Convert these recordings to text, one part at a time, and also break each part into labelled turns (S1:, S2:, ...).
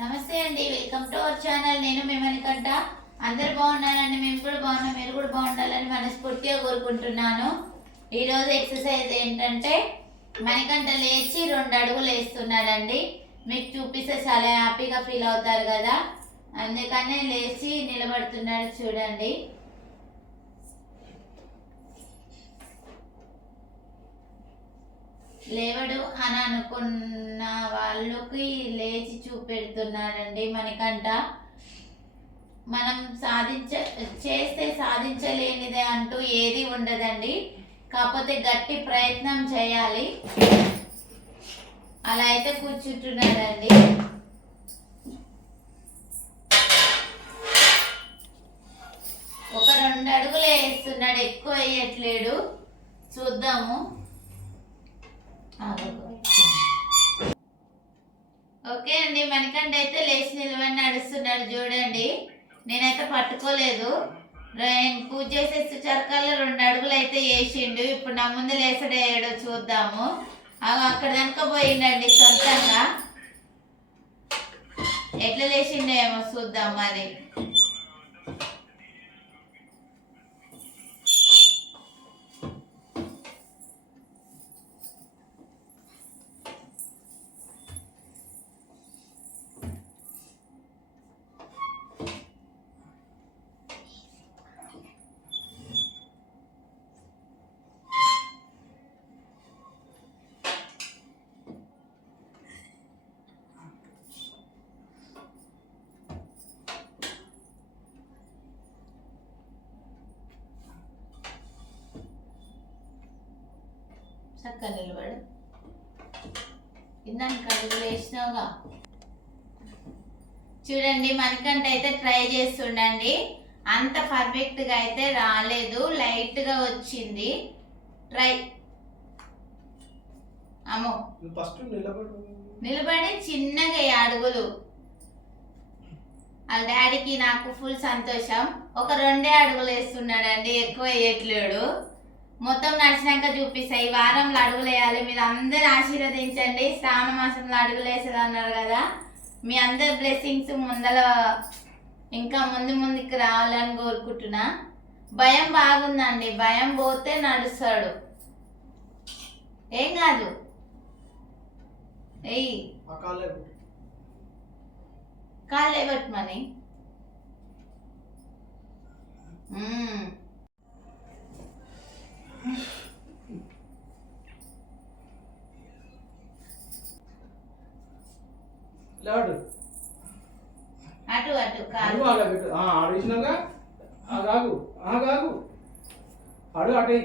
S1: నమస్తే అండి welcome to our channel. నేను మేమనికంట అందరు బాగున్నానండి మేము కూడా బాగున్నాం. మీరు కూడా బాగుండాలని మనస్ఫూర్తిగా కోరుకుంటున్నాను. ఈరోజు ఎక్సర్సైజ్ ఏంటంటే మణికంట లేచి రెండు అడుగులు వేస్తున్నాడండి. మీకు చూపిస్తే చాలా హ్యాపీగా ఫీల్ అవుతారు కదా. అందుకనే లేచి నిలబడుతున్నాడు చూడండి. లేవడు అని అనుకున్న వాళ్ళకి లేచి చూపెడుతున్నాడండి మనకంట. మనం సాధించ చేస్తే సాధించలేనిదే అంటూ ఏది ఉండదండి. కాకపోతే గట్టి ప్రయత్నం చేయాలి. అలా అయితే కూర్చుంటున్నాడండి. ఒక రెండు అడుగులే వేస్తున్నాడు ఎక్కువ వేయట్లేడు. చూద్దాము. ఓకే. అండి మణికంఠ అయితే లేచి నిలబడి నడుస్తున్నాడు చూడండి. నేనైతే పట్టుకోలేదు. నేను పూజ చేసేసి చరకాల్లో రెండు అడుగులు అయితే వేసిండు. ఇప్పుడు నా ముందు లేసడు వేయడో చూద్దాము. అక్కడ కనుక పోయిండండి సొంతంగా. ఎట్లా లేచిండో ఏమో చూద్దాం మరి. చక్కగా నిలబడు ఇందాక అడుగులు వేసినావుగా చూడండి మనకంట అయితే ట్రై చేస్తుండండి. అంత పర్ఫెక్ట్గా అయితే రాలేదు లైట్గా వచ్చింది. ట్రై అమ్మో.
S2: ఫస్ట్ నిలబడు.
S1: చిన్నగా ఈ అడుగులు. వాళ్ళ డాడీకి నాకు ఫుల్ సంతోషం. ఒక రెండే అడుగులు వేస్తున్నాడండి ఎక్కువ వేయట్లేడు. మొత్తం నడిచినాక చూపిస్తా ఈ వారంలో అడుగులు వేయాలి. మీరు అందరు ఆశీర్వదించండి. శ్రావణ మాసంలో అడుగులు వేసేది అన్నారు కదా. మీ అందరి బ్లెస్సింగ్స్ ముందల ఇంకా ముందు ముందుకు రావాలని కోరుకుంటున్నా. భయం బాగుందండి. భయం పోతే నడుస్తాడు. ఏం కాదు. ఏయ్.
S2: కాళ్ళే పెట్టు. లేవడు
S1: అటు అటు కాలు
S2: అలా పెట్టు ఆ, ఆడు వేసినాక ఆ కాగు ఆ కాగు అడు అటే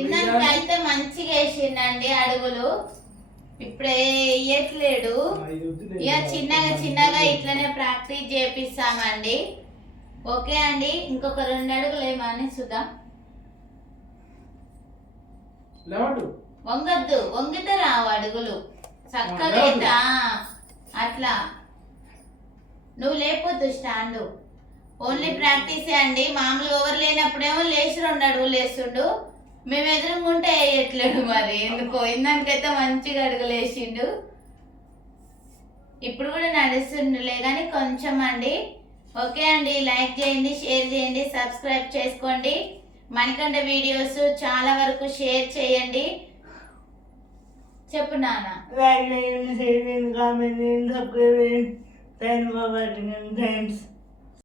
S1: ఇందాకైతే మంచిగా వేసిండండి అడుగులు. ఇప్పుడు వేయట్లేడు ఇక చిన్నగా చిన్నగా ఇట్లనే ప్రాక్టీస్ చేపిస్తామండి. ఓకే అండి ఇంకొక రెండు అడుగులు ఏమని చూద్దాం. వంగద్దు వంగితే రావు అడుగులు? చక్కగా అట్లా. నువ్వు లేకపోద్దు స్టాండ్. ఓన్లీ ప్రాక్టీస్ అండి. మామూలుగా ఎవరు లేనప్పుడేమో లేచి రెండు అడుగులు వేస్తుండు. మేము ఎదురుకుంటే వేయట్లేడు మరి. ఎందుకో ఇందాకైతే మంచిగా అడుగులు వేసిండు. ఇప్పుడు కూడా నడుస్తుండులే కానీ కొంచెం అండి. ఓకే అండి లైక్ చేయండి షేర్ చేయండి సబ్స్క్రైబ్ చేసుకోండి. మణికంఠ వీడియోస్ చాలా వరకు షేర్ చేయండి. చెప్పు నాన్న
S3: Like and share and comment and subscribe and thanks